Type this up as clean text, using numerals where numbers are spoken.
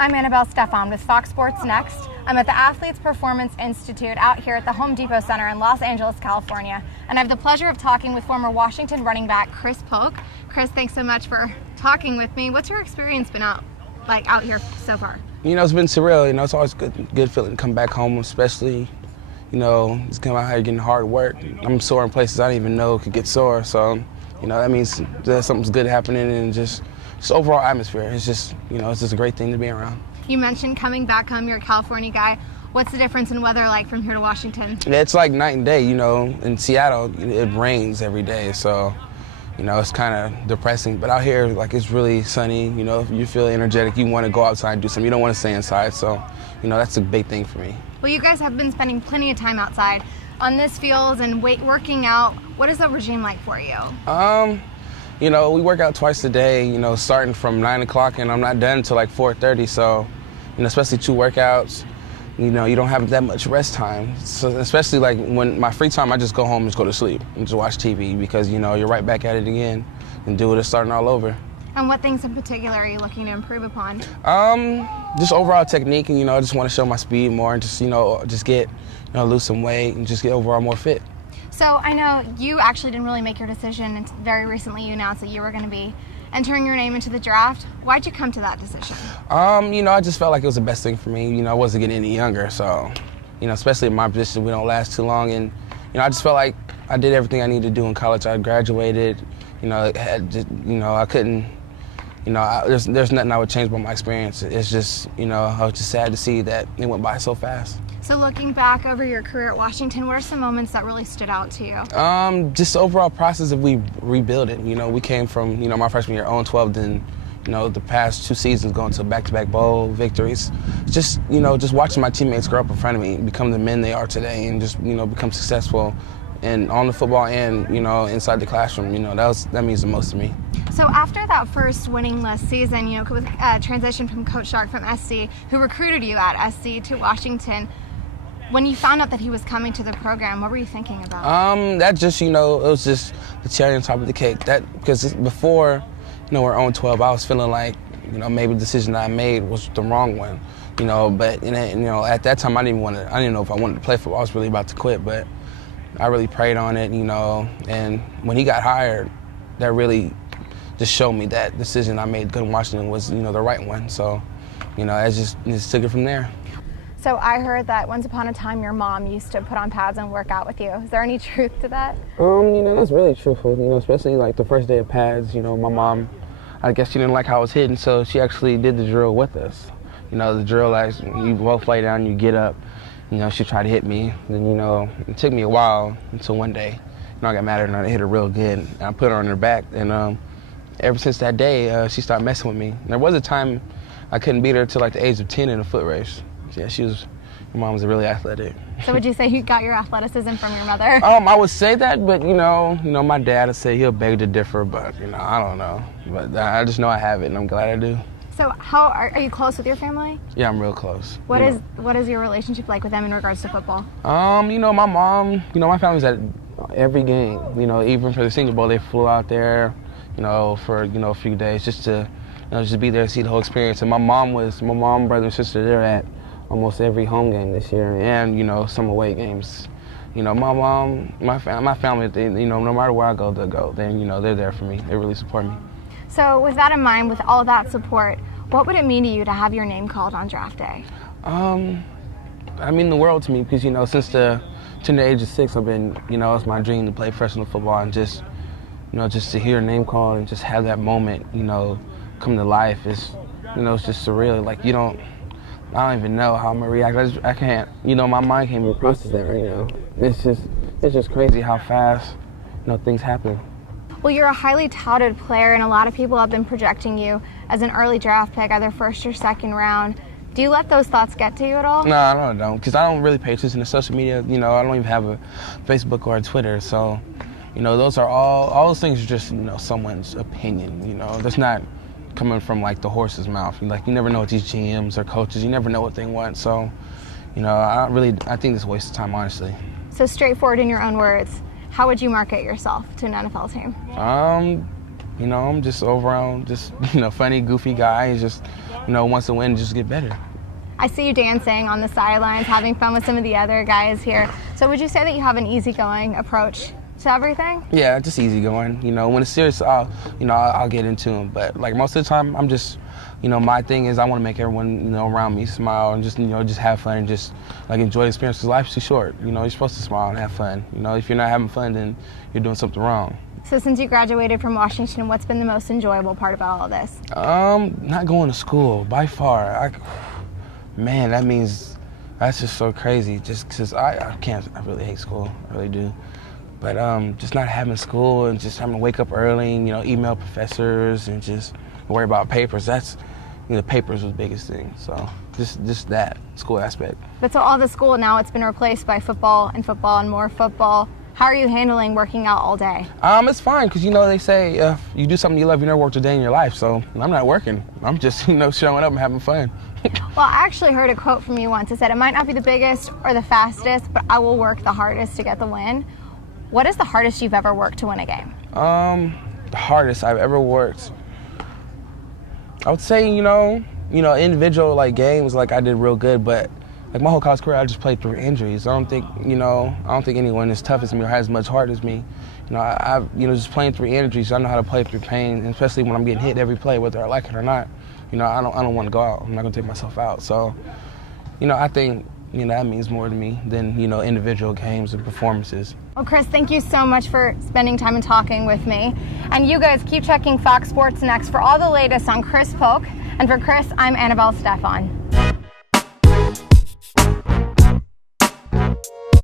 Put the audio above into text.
I'm Annabel Stephan with Fox Sports Next. I'm at the Athletes Performance Institute out here at the Home Depot Center in Los Angeles, California. And I have the pleasure of talking with former Washington running back Chris Polk. Chris, thanks so much for talking with me. What's your experience been out here so far? You know, it's been surreal. You know, it's always good feeling to come back home, especially, you know, just come out here getting hard work. I'm sore in places I didn't even know could get sore. So, you know, that means there's something's good happening, and just overall atmosphere. It's just, you know, it's just a great thing to be around. You mentioned coming back home. You're a California guy. What's the difference in weather like from here to Washington? It's like night and day. You know, in Seattle, it rains every day, so, you know, it's kind of depressing. But out here, like, it's really sunny. You know, you feel energetic. You want to go outside and do something. You don't want to stay inside. So, you know, that's a big thing for me. Well, you guys have been spending plenty of time outside on this field and working out. What is the regime like for you? You know, we work out twice a day, you know, starting from 9 o'clock, and I'm not done until like 4:30. So, you know, especially 2 workouts, you know, you don't have that much rest time. So especially like when my free time, I just go home and just go to sleep and just watch TV because, you know, you're right back at it again and do it starting all over. And what things in particular are you looking to improve upon? Just overall technique, and, you know, I just want to show my speed more and just, you know, lose some weight and just get overall more fit. So I know you actually didn't really make your decision, and very recently you announced that you were going to be entering your name into the draft. Why'd you come to that decision? You know, I just felt like it was the best thing for me. You know, I wasn't getting any younger, so, you know, especially in my position, we don't last too long. And, you know, I just felt like I did everything I needed to do in college. I graduated, you know, I couldn't, you know, there's nothing I would change about my experience. It's just, you know, I was just sad to see that it went by so fast. So looking back over your career at Washington, what are some moments that really stood out to you? Just the overall process of we rebuilding. You know, we came from, you know, my freshman year 0-12, then, you know, the past 2 seasons going to back-to-back bowl victories. Just, you know, just watching my teammates grow up in front of me, become the men they are today, and just, you know, become successful and on the football and, you know, inside the classroom. You know, that means the most to me. So after that first winning-less season, you know, with transition from Coach Stark from SC, who recruited you at SC to Washington, when you found out that he was coming to the program, what were you thinking about? That just, you know, it was just the cherry on top of the cake. Because before, you know, we're 0-12, I was feeling like, you know, maybe the decision I made was the wrong one. You know, but, you know, at that time I didn't know if I wanted to play football. I was really about to quit, but I really prayed on it, you know. And when he got hired, that really just showed me that decision I made going to Washington was, you know, the right one. So, you know, I just took it from there. So I heard that once upon a time your mom used to put on pads and work out with you. Is there any truth to that? You know, that's really truthful, you know, especially like the first day of pads. You know, my mom, I guess she didn't like how I was hitting, so she actually did the drill with us. You know, the drill, like, you both lay down, you get up, you know, she tried to hit me. Then, you know, it took me a while until one day, you know, I got mad at her and I hit her real good. And I put her on her back, and ever since that day, she started messing with me. And there was a time I couldn't beat her until like the age of 10 in a foot race. Yeah, your mom was really athletic. So would you say you got your athleticism from your mother? I would say that, but you know, my dad would say he'll beg to differ, but you know, I don't know. But I just know I have it, and I'm glad I do. So how are you close with your family? Yeah, I'm real close. What is your relationship like with them in regards to football? You know, my mom, you know, my family's at every game. You know, even for the Senior Bowl, they flew out there, you know, for, you know, a few days just to, you know, just be there and see the whole experience. And my mom, brother, and sister, they're at almost every home game this year, and, you know, some away games. You know, my mom, my family, they, you know, no matter where I go, they'll go. Then, you know, they're there for me. They really support me. So with that in mind, with all that support, what would it mean to you to have your name called on draft day? I mean the world to me because, you know, since the tender age of 6, I've been, you know, it's my dream to play professional football, and just, you know, just to hear a name called and just have that moment, you know, come to life is, you know, it's just surreal. Like, I don't even know how I'm gonna react. I can't, you know, my mind can't even process that right now. It's just crazy how fast, you know, things happen. Well, you're a highly touted player, and a lot of people have been projecting you as an early draft pick, either first or second round. Do you let those thoughts get to you at all? No, I don't, because I don't really pay attention to social media. You know, I don't even have a Facebook or a Twitter, so, you know, those are all those things are just, you know, someone's opinion. You know, that's not coming from like the horse's mouth. Like, you never know what these GMs or coaches, you never know what they want. So, you know, I think it's a waste of time, honestly. So straightforward in your own words, how would you market yourself to an NFL team? You know, I'm just overall, just, you know, funny, goofy guy. Just once a win, just get better. I see you dancing on the sidelines, having fun with some of the other guys here. So would you say that you have an easygoing approach to everything? Yeah, just easygoing. When it's serious, I'll get into them. But like most of the time, I'm just, my thing is I want to make everyone, around me smile and just have fun and just like enjoy the experience. Because life's too short. You're supposed to smile and have fun. If you're not having fun, then you're doing something wrong. So since you graduated from Washington, what's been the most enjoyable part about all of this? Not going to school by far. Man, that's just so crazy. Just because I really hate school. I really do. But just not having school and just having to wake up early and, email professors and just worry about papers. That's, papers was the biggest thing. So just that school aspect. But so all the school now, it's been replaced by football and more football. How are you handling working out all day? It's fine because, they say if you do something you love, you never worked a day in your life. So I'm not working. I'm just, showing up and having fun. Well, I actually heard a quote from you once. It said, it might not be the biggest or the fastest, but I will work the hardest to get the win. What is the hardest you've ever worked to win a game? The hardest I've ever worked, I would say, individual like games, like I did real good, but like my whole college career, I just played through injuries. I don't think anyone as tough as me or has as much heart as me. I've just playing through injuries, I know how to play through pain, and especially when I'm getting hit every play, whether I like it or not. I don't want to go out. I'm not gonna take myself out. So, I think, that means more to me than, individual games and performances. Well, Chris, thank you so much for spending time and talking with me. And you guys keep checking Fox Sports Next for all the latest on Chris Polk. And for Chris, I'm Annabel Stephan.